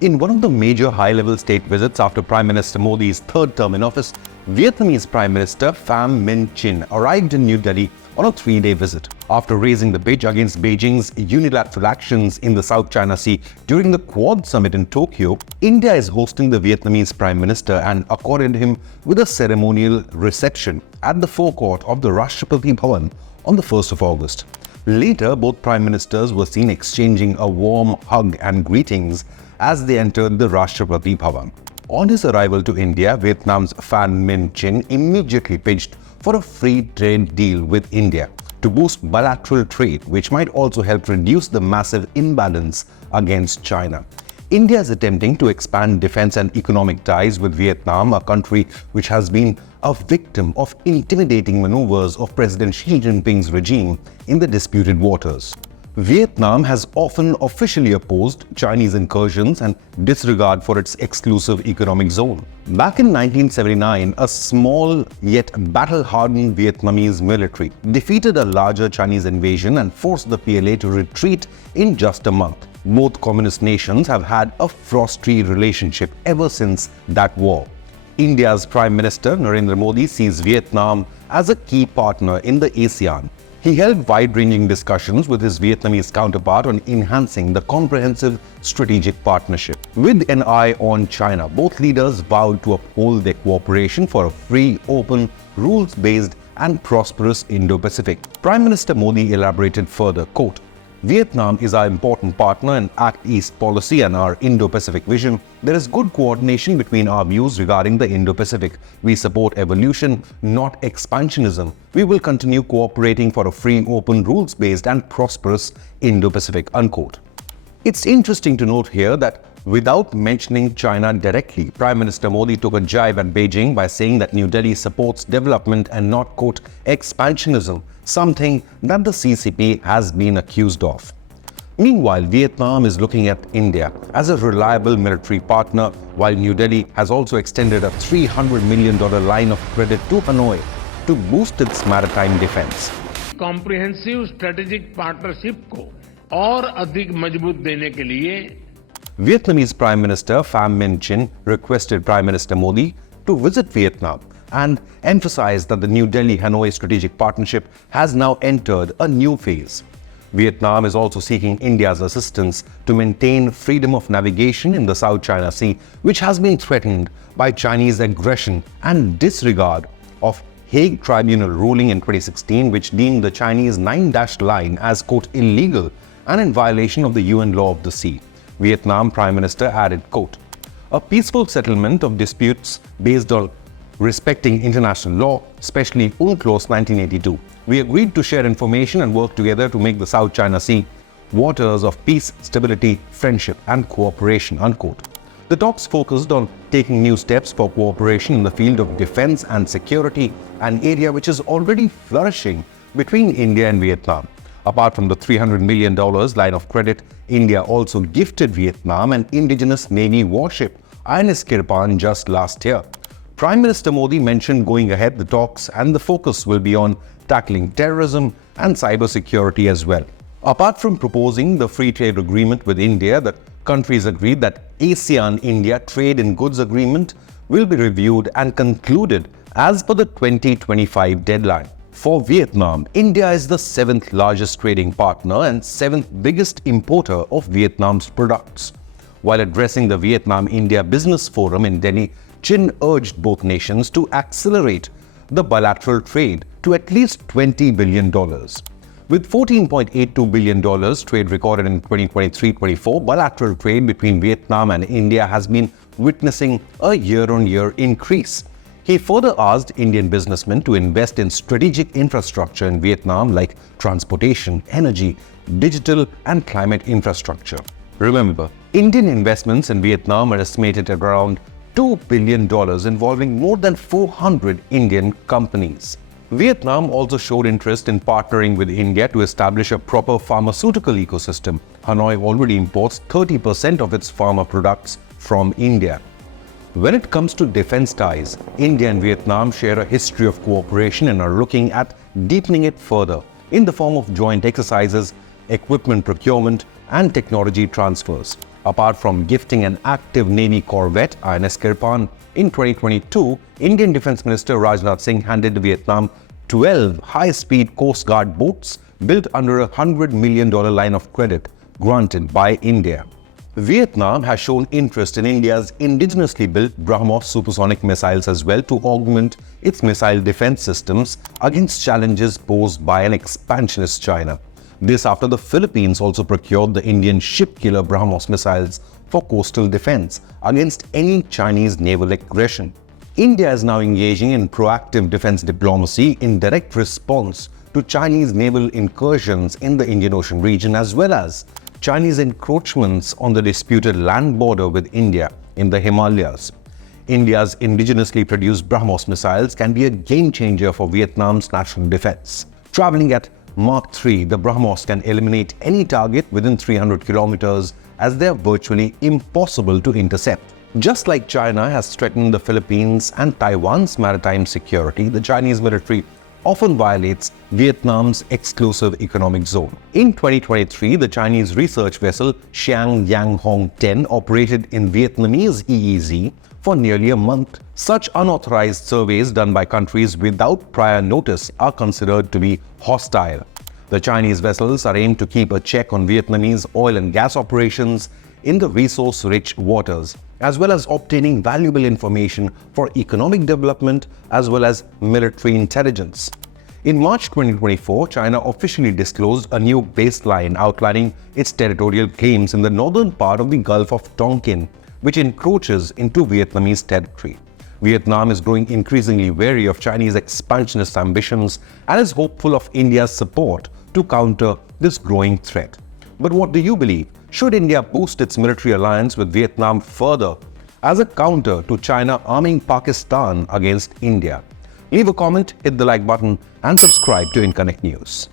In one of the major high-level state visits after Prime Minister Modi's third term in office, Vietnamese Prime Minister Pham Chinh arrived in New Delhi on a 3-day visit. After raising the bitch against Beijing's unilateral actions in the South China Sea during the Quad Summit in Tokyo, India is hosting the Vietnamese Prime Minister and accorded him with a ceremonial reception at the forecourt of the Rashtrapati Bhavan on the 1st of August. Later, both Prime Ministers were seen exchanging a warm hug and greetings as they entered the Rashtrapati Bhavan. On his arrival to India, Vietnam's Pham Chinh immediately pitched for a free trade deal with India to boost bilateral trade, which might also help reduce the massive imbalance against China. India is attempting to expand defense and economic ties with Vietnam, a country which has been a victim of intimidating maneuvers of President Xi Jinping's regime in the disputed waters. Vietnam has often officially opposed Chinese incursions and disregard for its exclusive economic zone. Back in 1979, a small yet battle-hardened Vietnamese military defeated a larger Chinese invasion and forced the PLA to retreat in just a month. Both communist nations have had a frosty relationship ever since that war. India's Prime Minister Narendra Modi sees Vietnam as a key partner in the ASEAN. He held wide-ranging discussions with his Vietnamese counterpart on enhancing the comprehensive strategic partnership. With an eye on China, both leaders vowed to uphold their cooperation for a free, open, rules-based and prosperous Indo-Pacific. Prime Minister Modi elaborated further, quote, "Vietnam is our important partner in Act East policy and our Indo-Pacific vision. There is good coordination between our views regarding the Indo-Pacific. We support evolution, not expansionism. We will continue cooperating for a free, open, rules-based and prosperous Indo-Pacific," unquote. It's interesting to note here that without mentioning China directly, Prime Minister Modi took a jibe at Beijing by saying that New Delhi supports development and not, quote, expansionism, something that the CCP has been accused of. Meanwhile, Vietnam is looking at India as a reliable military partner, while New Delhi has also extended a $300 million line of credit to Hanoi to boost its maritime defense. Comprehensive strategic partnership को और अधिक मजबूत देने के लिए Vietnamese Prime Minister Pham Chinh requested Prime Minister Modi to visit Vietnam and emphasized that the New Delhi-Hanoi strategic partnership has now entered a new phase. Vietnam is also seeking India's assistance to maintain freedom of navigation in the South China Sea, which has been threatened by Chinese aggression and disregard of Hague Tribunal ruling in 2016, which deemed the Chinese 9-dash line as, quote, illegal and in violation of the UN law of the sea. Vietnam Prime Minister added, quote, "A peaceful settlement of disputes based on respecting international law, especially UNCLOS 1982. We agreed to share information and work together to make the South China Sea waters of peace, stability, friendship and cooperation," unquote. The talks focused on taking new steps for cooperation in the field of defense and security, an area which is already flourishing between India and Vietnam. Apart from the $300 million line of credit, India also gifted Vietnam an indigenous Navy warship, INS Kirpan, just last year. Prime Minister Modi mentioned going ahead the talks and the focus will be on tackling terrorism and cybersecurity as well. Apart from proposing the free trade agreement with India, the countries agreed that ASEAN-India Trade in Goods Agreement will be reviewed and concluded as per the 2025 deadline. For Vietnam, India is the 7th largest trading partner and 7th biggest importer of Vietnam's products. While addressing the Vietnam-India Business Forum in Delhi, Chinh urged both nations to accelerate the bilateral trade to at least $20 billion. With $14.82 billion trade recorded in 2023-24, bilateral trade between Vietnam and India has been witnessing a year-on-year increase. He further asked Indian businessmen to invest in strategic infrastructure in Vietnam like transportation, energy, digital and climate infrastructure. Remember, Indian investments in Vietnam are estimated at around $2 billion, involving more than 400 Indian companies. Vietnam also showed interest in partnering with India to establish a proper pharmaceutical ecosystem. Hanoi already imports 30% of its pharma products from India. When it comes to defense ties, India and Vietnam share a history of cooperation and are looking at deepening it further in the form of joint exercises, equipment procurement, and technology transfers. Apart from gifting an active Navy corvette, INS Kirpan, in 2022, Indian Defence Minister Rajnath Singh handed Vietnam 12 high-speed Coast Guard boats built under a $100 million line of credit granted by India. Vietnam has shown interest in India's indigenously built BrahMos supersonic missiles as well to augment its missile defense systems against challenges posed by an expansionist China. This after the Philippines also procured the Indian ship-killer BrahMos missiles for coastal defense against any Chinese naval aggression. India is now engaging in proactive defense diplomacy in direct response to Chinese naval incursions in the Indian Ocean region as well as Chinese encroachments on the disputed land border with India in the Himalayas. India's indigenously produced BrahMos missiles can be a game changer for Vietnam's national defense. Traveling at Mach 3, the BrahMos can eliminate any target within 300 kilometers as they are virtually impossible to intercept. Just like China has threatened the Philippines and Taiwan's maritime security, the Chinese military often violates Vietnam's exclusive economic zone. In 2023, the Chinese research vessel Xiang Yang Hong 10 operated in Vietnamese EEZ for nearly a month. Such unauthorized surveys done by countries without prior notice are considered to be hostile. The Chinese vessels are aimed to keep a check on Vietnamese oil and gas operations in the resource-rich waters, as well as obtaining valuable information for economic development as well as military intelligence. In March 2024, China officially disclosed a new baseline outlining its territorial claims in the northern part of the Gulf of Tonkin, which encroaches into Vietnamese territory. Vietnam is growing increasingly wary of Chinese expansionist ambitions and is hopeful of India's support to counter this growing threat. But what do you believe? Should India boost its military alliance with Vietnam further as a counter to China arming Pakistan against India? Leave a comment, hit the like button and subscribe to Inconnect News.